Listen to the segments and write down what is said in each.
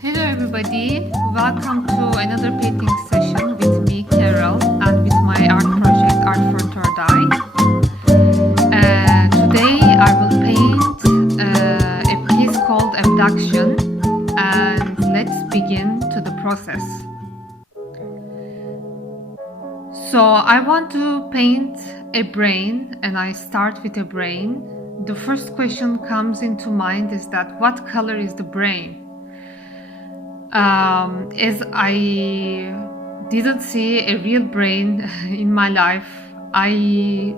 Hello everybody, welcome to another painting session with me, Carol, and with my art project, Art for Third Eye. Today I will paint a piece called Abduction, and let's begin to the process. So I want to paint a brain, and I start with a brain. The first question comes into mind is that what color is the brain? As I didn't see a real brain in my life, I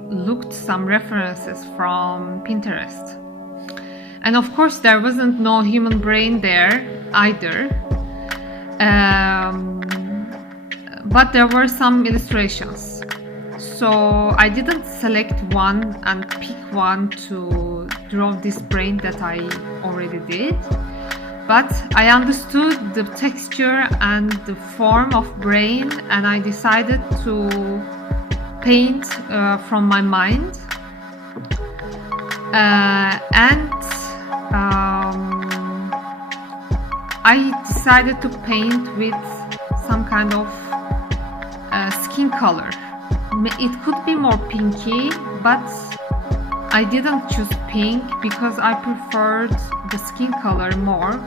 looked some references from Pinterest. And of course there wasn't no human brain there either. But there were some illustrations. So I didn't select one and pick one to draw this brain that I already did. But I understood the texture and the form of brain, and I decided to paint from my mind. I decided to paint with some kind of skin color. It could be more pinky, but I didn't choose pink because I preferred the skin color more.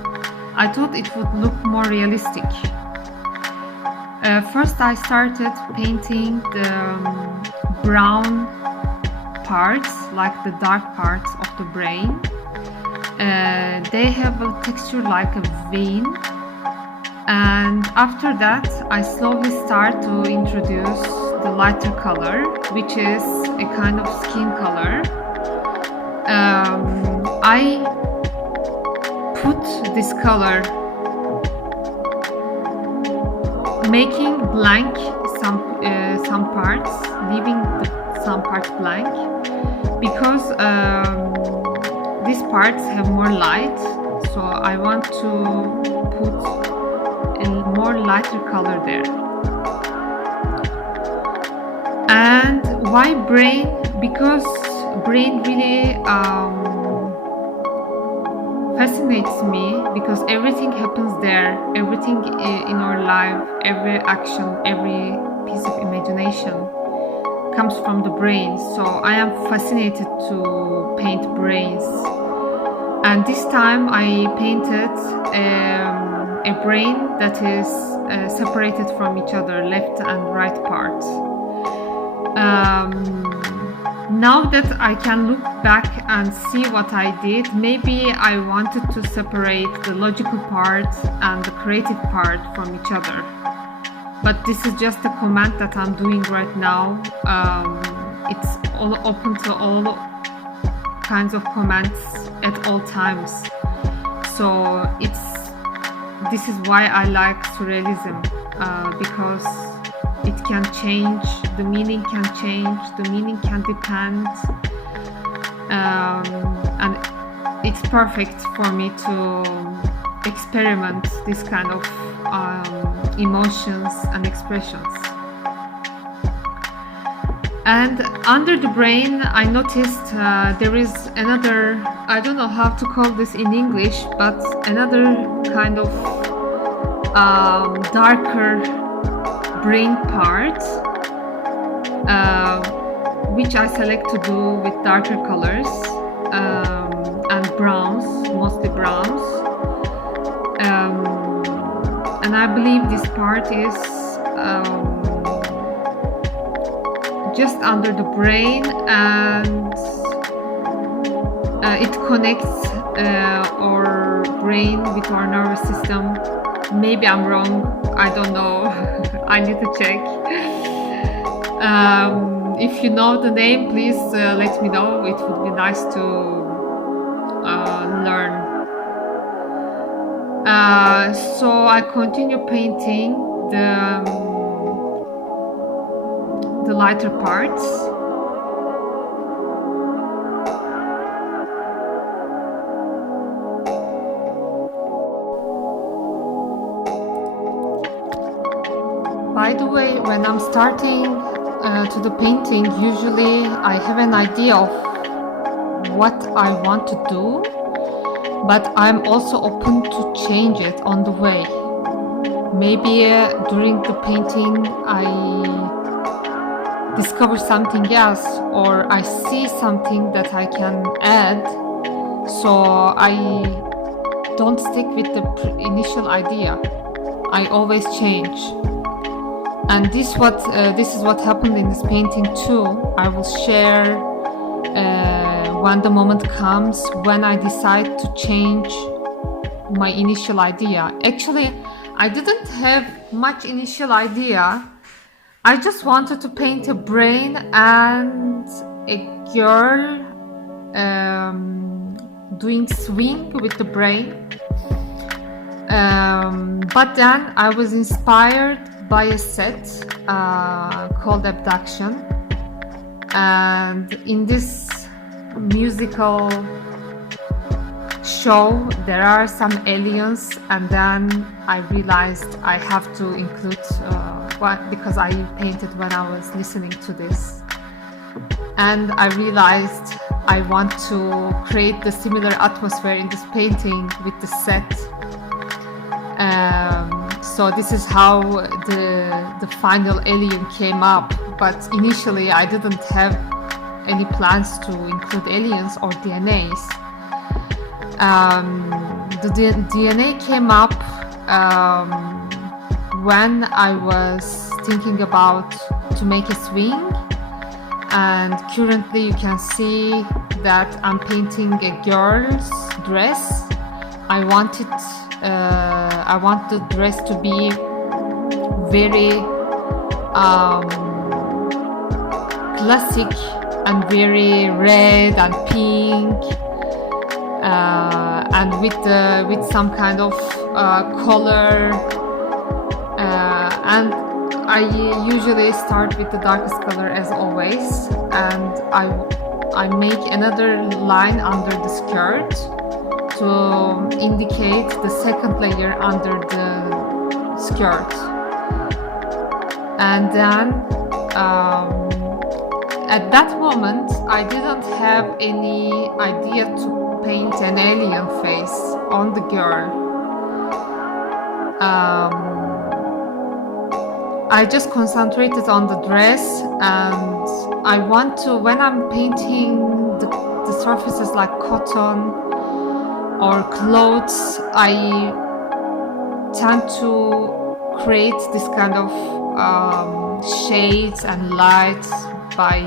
I thought it would look more realistic. First I started painting the brown parts, like the dark parts of the brain. They have a texture like a vein. And after that I slowly start to introduce the lighter color, which is a kind of skin color. I put this color, making blank some parts, leaving some parts blank, because these parts have more light, so I want to put a more lighter color there. And why brain? Because brain really fascinates me, because everything happens there, everything in our life, every action, every piece of imagination comes from the brain. So I am fascinated to paint brains. And this time I painted a brain that is separated from each other, left and right part. Now that I can look back and see what I did, maybe I wanted to separate the logical part and the creative part from each other. But this is just a comment that I'm doing right now. It's all open to all kinds of comments at all times. So this is why I like surrealism, because it can change, the meaning can change, the meaning can depend, and it's perfect for me to experiment this kind of emotions and expressions. And under the brain I noticed there is another, I don't know how to call this in English, but another kind of darker brain part, which I select to do with darker colors and browns, mostly browns. And I believe this part is just under the brain, and it connects our brain with our nervous system. Maybe I'm wrong, I don't know. I need to check. If you know the name, please let me know. It would be nice to learn. So I continue painting the lighter parts. By the way, when I'm starting to the painting, usually I have an idea of what I want to do, but I'm also open to change it on the way. Maybe during the painting I discover something else, or I see something that I can add, so I don't stick with the initial idea. I always change. And this is what happened in this painting too. I will share when the moment comes when I decide to change my initial idea. Actually, I didn't have much initial idea. I just wanted to paint a brain and a girl doing swing with the brain. But then I was inspired by a set called Abduction, and in this musical show there are some aliens, and then I realized I have to include because I painted when I was listening to this, and I realized I want to create the similar atmosphere in this painting with the set. So this is how the final alien came up, but initially I didn't have any plans to include aliens or DNAs. The DNA came up when I was thinking about to make a swing, and currently you can see that I'm painting a girl's dress. I want the dress to be very classic and very red and pink, and with some kind of color. And I usually start with the darkest color as always, and I make another line under the skirt to indicate the second layer under the skirt. And then at that moment I didn't have any idea to paint an alien face on the girl. I just concentrated on the dress, and I want to, when I'm painting the surfaces like cotton or clothes, I tend to create this kind of shades and lights by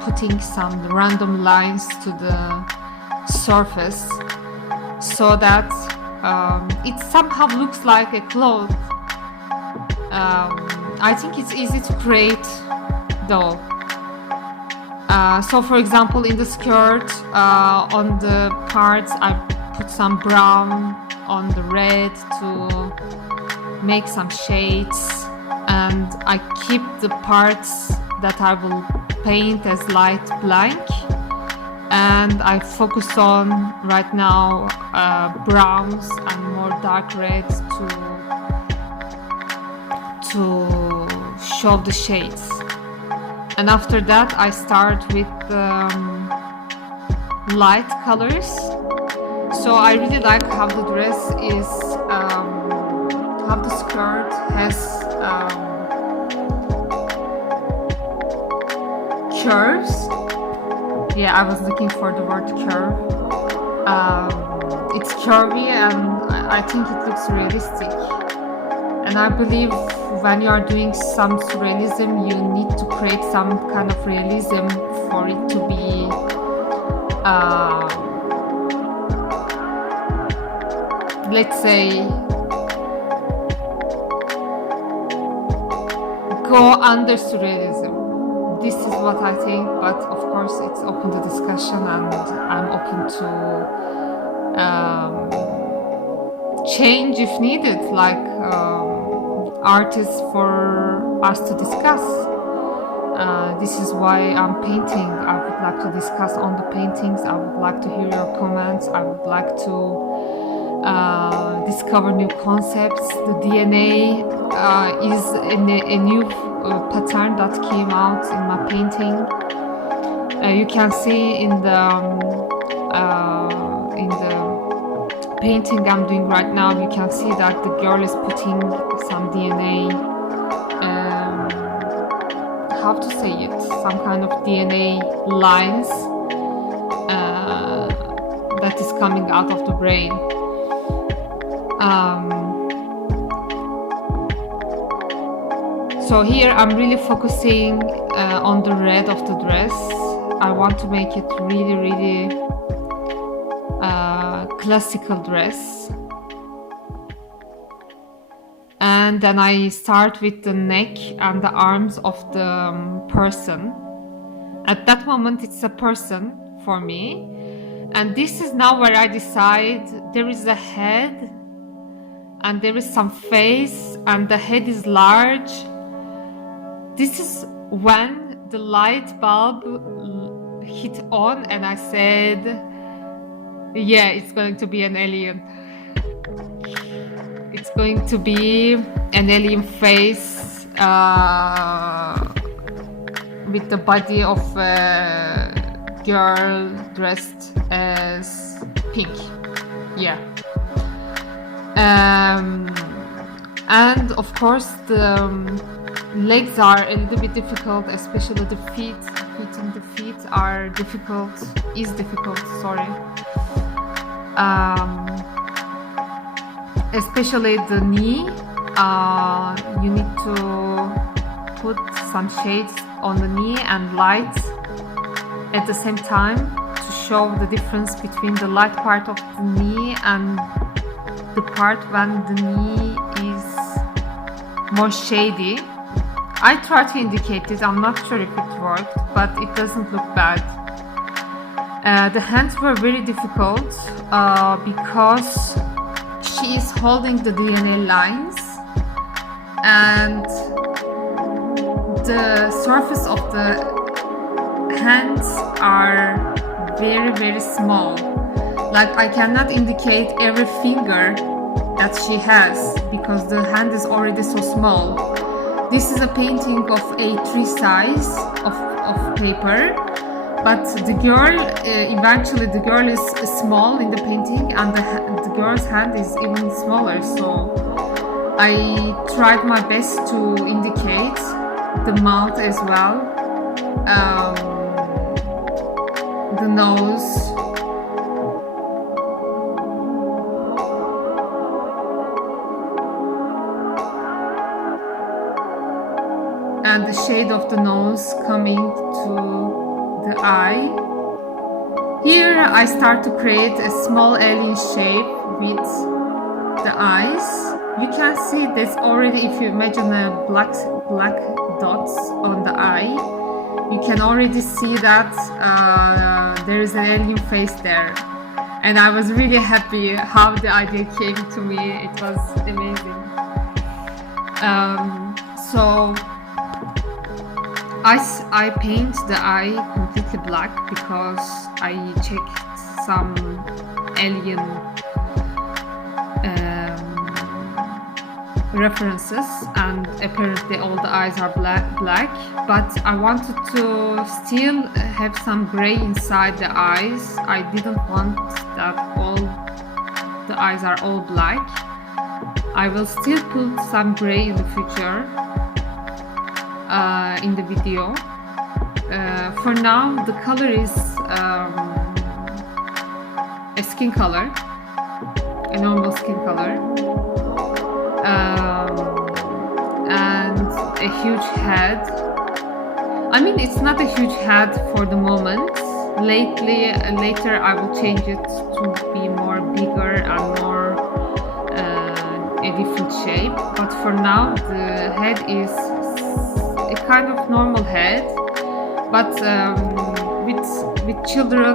putting some random lines to the surface, so that it somehow looks like a cloth. I think it's easy to create though. So for example, in the skirt, on the parts I put some brown on the red to make some shades, and I keep the parts that I will paint as light blank, and I focus on right now browns and more dark reds to show the shades. And after that I start with light colors. So I really like how the dress is, how the skirt has curves. Yeah, I was looking for the word curve. It's curvy, and I think it looks realistic. And I believe when you are doing some surrealism, you need to create some kind of realism for it to be let's say go under surrealism. This is what I think, but of course it's open to discussion, and I'm open to change if needed, like artists for us to discuss. This is why I'm painting. I would like to discuss on the paintings. I would like to hear your comments. I would like to discover new concepts. The DNA is a new pattern that came out in my painting. You can see in the painting I'm doing right now, you can see that the girl is putting some DNA, how to say it, some kind of DNA lines that is coming out of the brain. So here I'm really focusing on the red of the dress. I want to make it really classical dress. And then I start with the neck and the arms of the person. At that moment it's a person for me. And this is now where I decide there is a head and there is some face and the head is large. This is when the light bulb hit on and I said, yeah, it's going to be an alien. It's going to be an alien face with the body of a girl dressed as pink. Yeah. And of course the legs are a little bit difficult, especially the feet. Putting the feet are difficult, sorry. Especially the knee, you need to put some shades on the knee and light at the same time to show the difference between the light part of the knee and the part when the knee is more shady. I try to indicate it, I'm not sure if it worked, but it doesn't look bad. The hands were very difficult because she is holding the DNA lines and the surface of the hands are very small. Like I cannot indicate every finger that she has because the hand is already so small. This is a painting of A3 size of paper, but the girl, eventually the girl is small in the painting and the girl's hand is even smaller, so I tried my best to indicate the mouth as well, the nose, and the shade of the nose coming to the eye. Here I start to create a small alien shape with the eyes. You can see this already if you imagine a black dots on the eye. You can already see that there is an alien face there. And I was really happy how the idea came to me. It was amazing. So I paint the eye completely black because I checked some alien references and apparently all the eyes are black, but I wanted to still have some gray inside the eyes. I didn't want that all the eyes are all black. I will still put some gray in the future in the video. For now the color is a skin color, a normal skin color, and a huge head. I mean, it's not a huge head for the moment. Later I will change it to be more bigger and more a different shape, but for now the head is a kind of normal head, but with children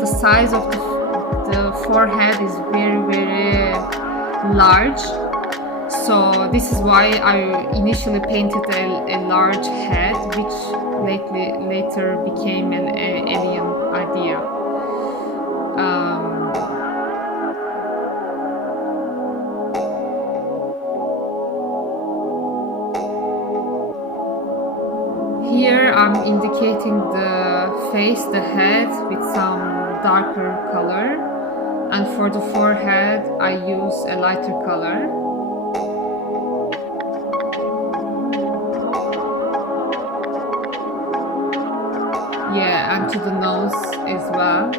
the size of the forehead is very large, so this is why I initially painted a large head, which later became an alien idea. Here I'm indicating the face, the head with some darker color, And for the forehead, I use a lighter color. Yeah, and to the nose as well.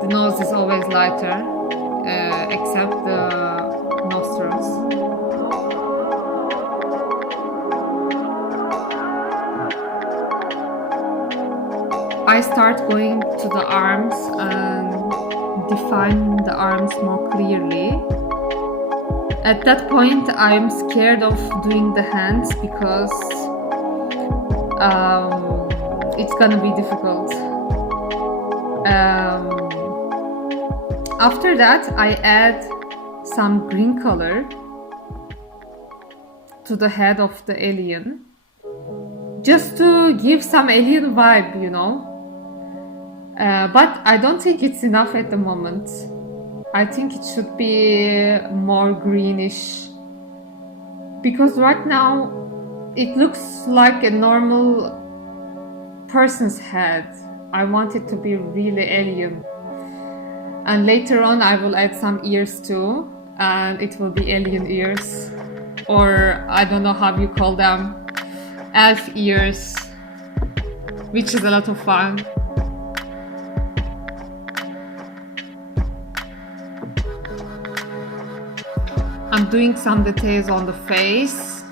The nose is always lighter, except the nostrils. I start going to the arms and define the arms more clearly. At that point, I'm scared of doing the hands because it's gonna be difficult. After that, I add some green color to the head of the alien, just to give some alien vibe, you know. But I don't think it's enough at the moment. I think it should be more greenish, because right now it looks like a normal person's head. I want it to be really alien. And later on I will add some ears too, and it will be alien ears, or I don't know how you call them, elf ears, which is a lot of fun. I'm doing some details on the face.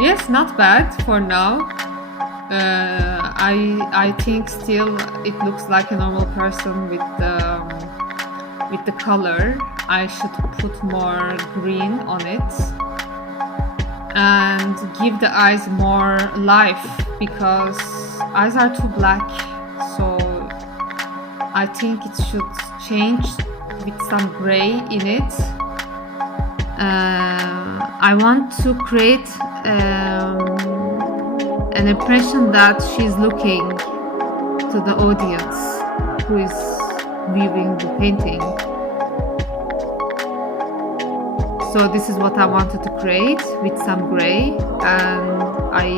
Yes, not bad for now. I think still it looks like a normal person with the color. I should put more green on it and give the eyes more life, because eyes are too black. So I think it should change with some gray in it. I want to create an impression that she's looking to the audience who is viewing the painting. So this is what I wanted to create with some gray, and I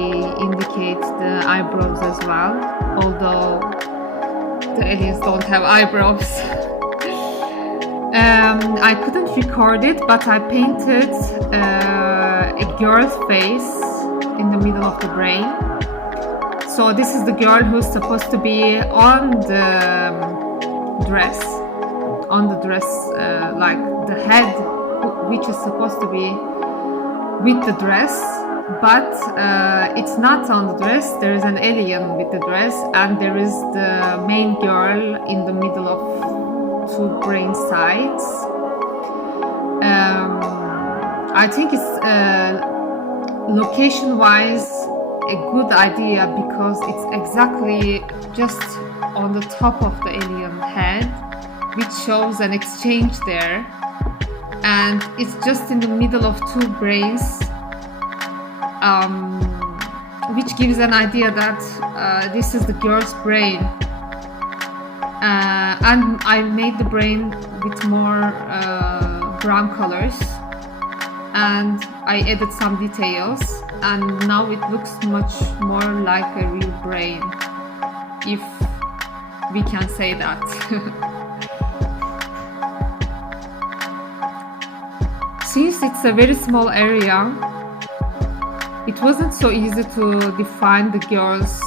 indicate the eyebrows as well, although the aliens don't have eyebrows. I couldn't record it, but I painted a girl's face in the middle of the brain. So this is the girl who's supposed to be on the dress, like the head, which is supposed to be with the dress, but it's not on the dress. There is an alien with the dress, and there is the main girl in the middle of two brain sides. I think it's location-wise a good idea, because it's exactly just on the top of the alien head, which shows an exchange there. And it's just in the middle of two brains, which gives an idea that this is the girl's brain. And I made the brain with more brown colors, and I added some details, and now it looks much more like a real brain, if we can say that. Since it's a very small area, it wasn't so easy to define the girl's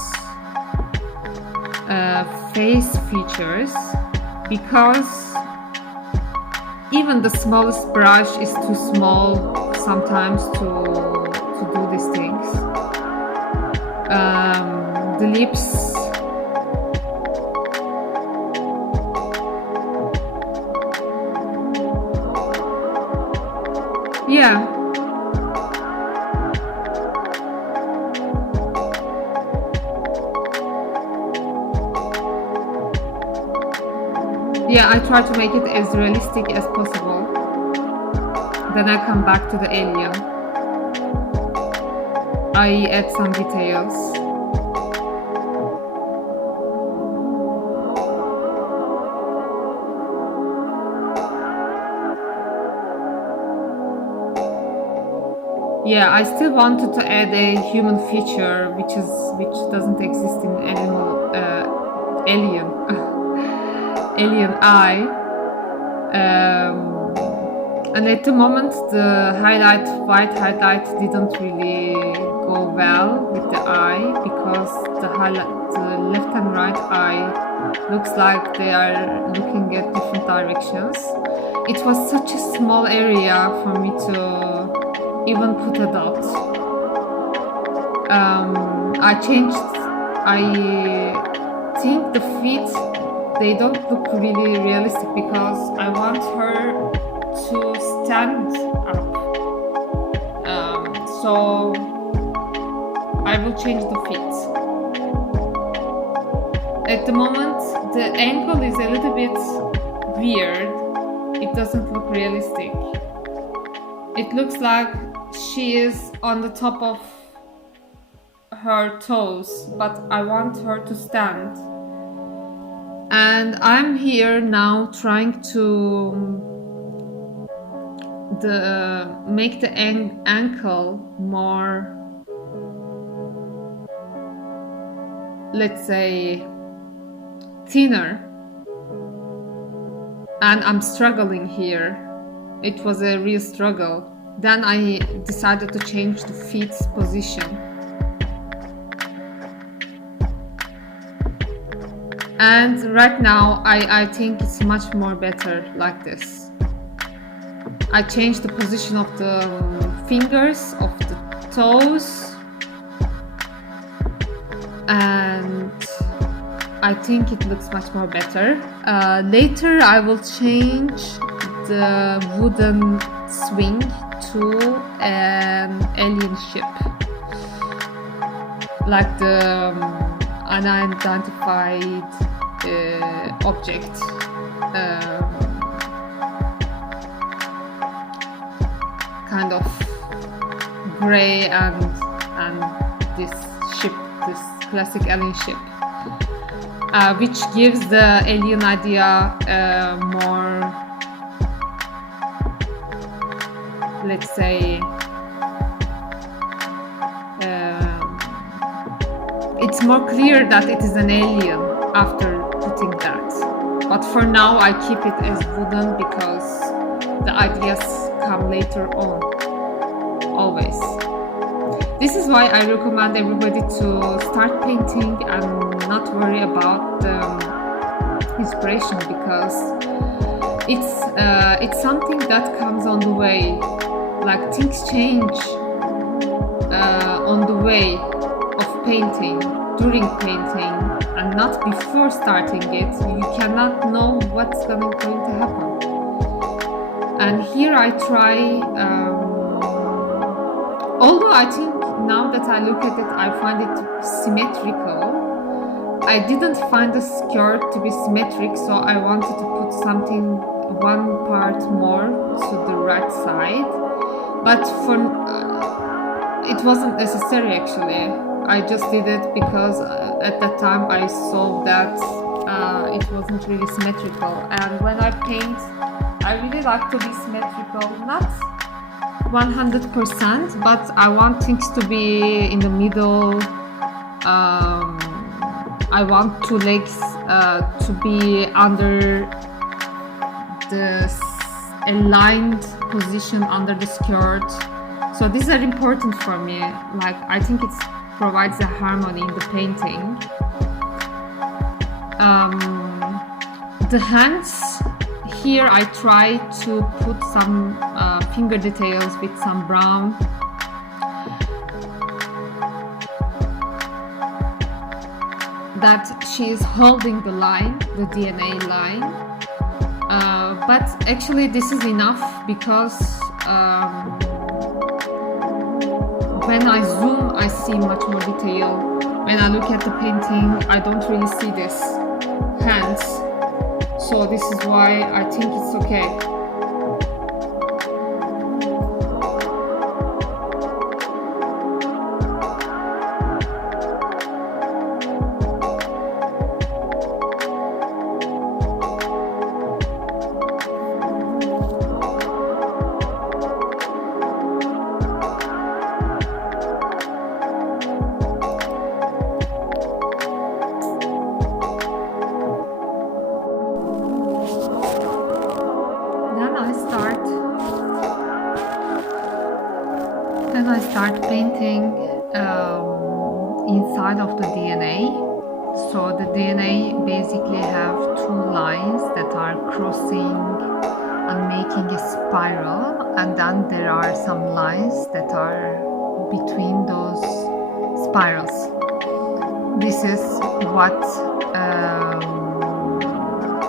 face features, because even the smallest brush is too small sometimes to do these things. The lips, yeah. Yeah, I try to make it as realistic as possible. Then I come back to the alien. I add some details. Yeah, I still wanted to add a human feature, which doesn't exist in animal alien alien eye. And at the moment, the white highlight didn't really go well with the eye because the left and right eye looks like they are looking at different directions. It was such a small area for me to even put a dot. I think the feet, they don't look really realistic because I want her to stand up. So I will change the feet. At the moment, the ankle is a little bit weird. It doesn't look realistic. It looks like she is on the top of her toes, but I want her to stand. And I'm here now trying to make the ankle more, let's say, thinner. And I'm struggling here. It was a real struggle. Then I decided to change the feet's position. And right now, I think it's much more better like this. I changed the position of the fingers, of the toes, and I think it looks much more better. Later, I will change the wooden swing to an alien ship, like the unidentified object. Kind of gray and this ship, this classic alien ship, which gives the alien idea more, let's say, it's more clear that it is an alien after putting that. But for now, I keep it as wooden because the ideas come later on, always. This is why I recommend everybody to start painting and not worry about the inspiration, because it's something that comes on the way. Like, things change on the way of painting, during painting, and not before starting it. You cannot know what's going to happen. And here I try, although I think now that I look at it, I find it symmetrical. I didn't find the skirt to be symmetric, so I wanted to put something, one part more to the right side. But it wasn't necessary actually. I just did it because at that time I saw that it wasn't really symmetrical. And when I paint, I really like to be symmetrical, not 100%, but I want things to be in the middle. I want two legs to be under the aligned position under the skirt. So these are important for me. Like, I think it provides a harmony in the painting. The hands, here I try to put some finger details with some brown. That she is holding the line, the DNA line. But actually this is enough because when I zoom, I see much more detail. When I look at the painting, I don't really see this hands. So this is why I think it's okay. I start painting inside of the DNA. So the DNA basically have two lines that are crossing and making a spiral, and then there are some lines that are between those spirals. This is what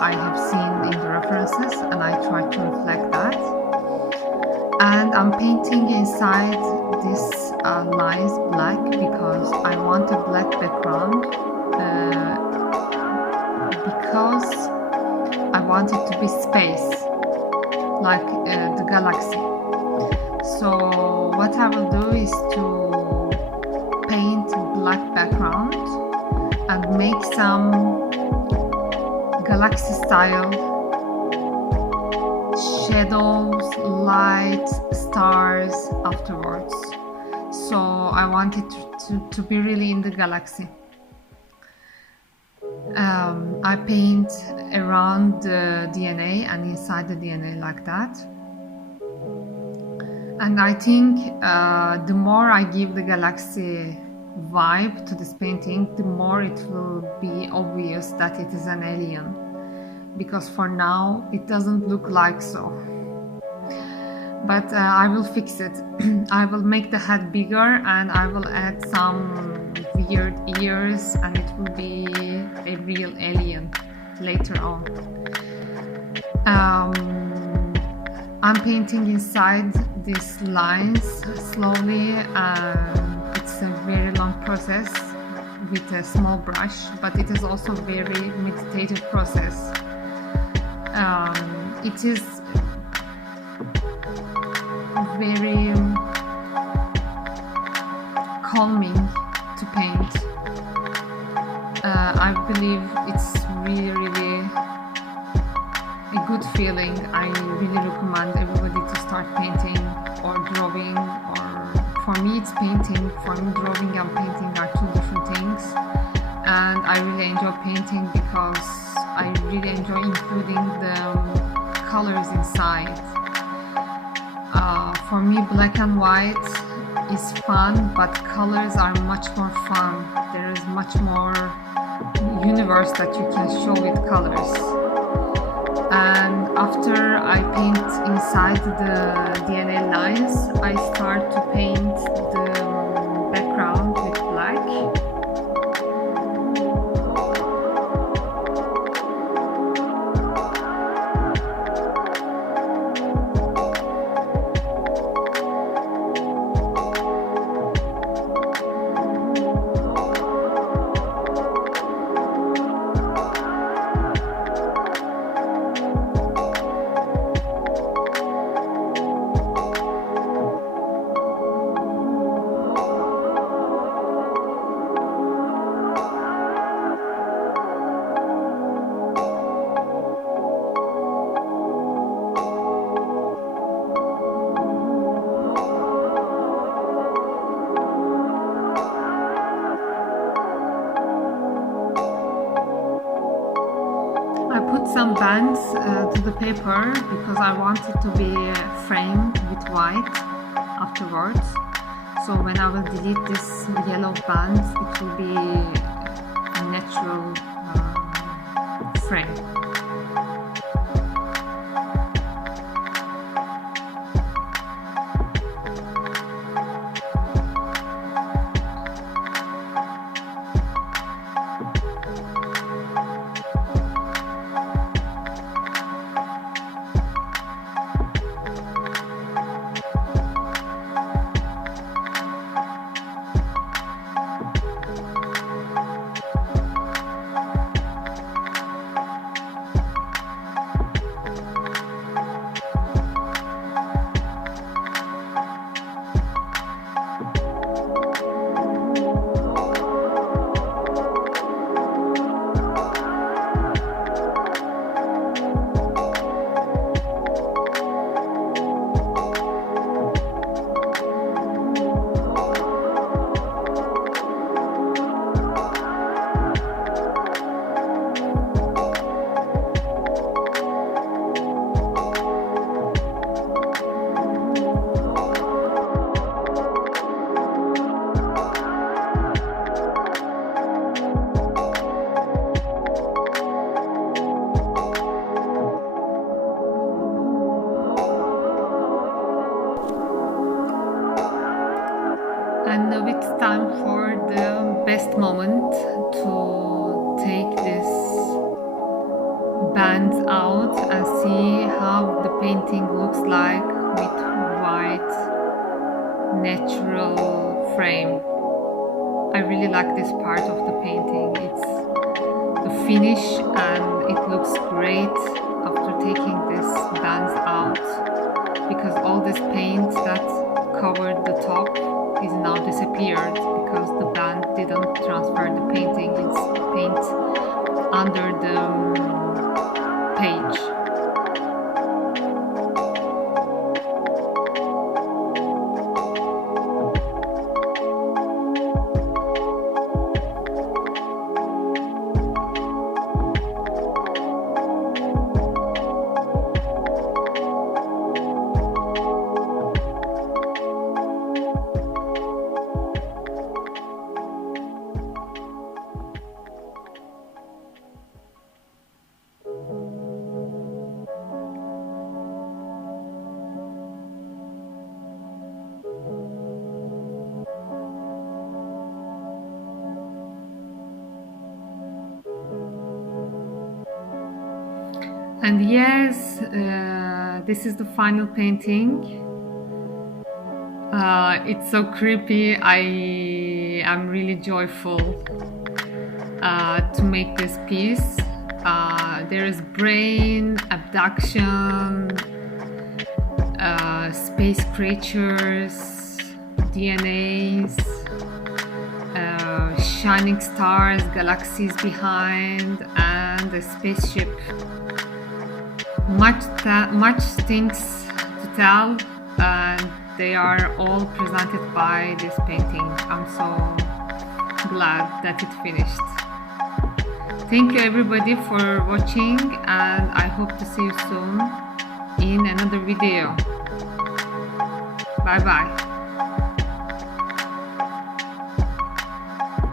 I have seen in the references, and I try to reflect that. And I'm painting inside these lines black because I want a black background, because I want it to be space, like the galaxy. So what I will do is to paint black background and make some galaxy style shadows, light, stars afterwards. So I want it to be really in the galaxy. I paint around the DNA and inside the DNA like that. And I think the more I give the galaxy vibe to this painting, the more it will be obvious that it is an alien. Because for now it doesn't look like so. But I will fix it. I will make the head bigger and I will add some weird ears, and it will be a real alien later on. I'm painting inside these lines slowly. It's a very long process with a small brush, but it is also a very meditative process. It is very calming to paint. I believe it's really a good feeling. I really recommend everybody to start painting or drawing, or for me it's painting. For me, drawing and painting are two different things, and I really enjoy painting because I really enjoy including the colors inside. For me, black and white is fun, but colors are much more fun. There is much more universe that you can show with colors. And after I paint inside the DNA lines, I start to paint the background with black. Some bands to the paper because I want it to be framed with white afterwards. So when I will delete this yellow bands, it will be a natural frame. it's time for the best moment to take this band out and see how the painting looks like with white natural frame. I really like this part of the painting. It's the finish and it looks great after taking this bands out, because all this paint that covered the top is now disappeared because the band didn't transfer the painting. It's paint under the page. And yes, this is the final painting. It's so creepy. I am really joyful to make this piece. There is brain, abduction, space creatures, DNAs, shining stars, galaxies behind, and a spaceship. Much things to tell, and they are all presented by this painting. I'm so glad that it finished. Thank you everybody for watching, and I hope to see you soon in another video. Bye bye.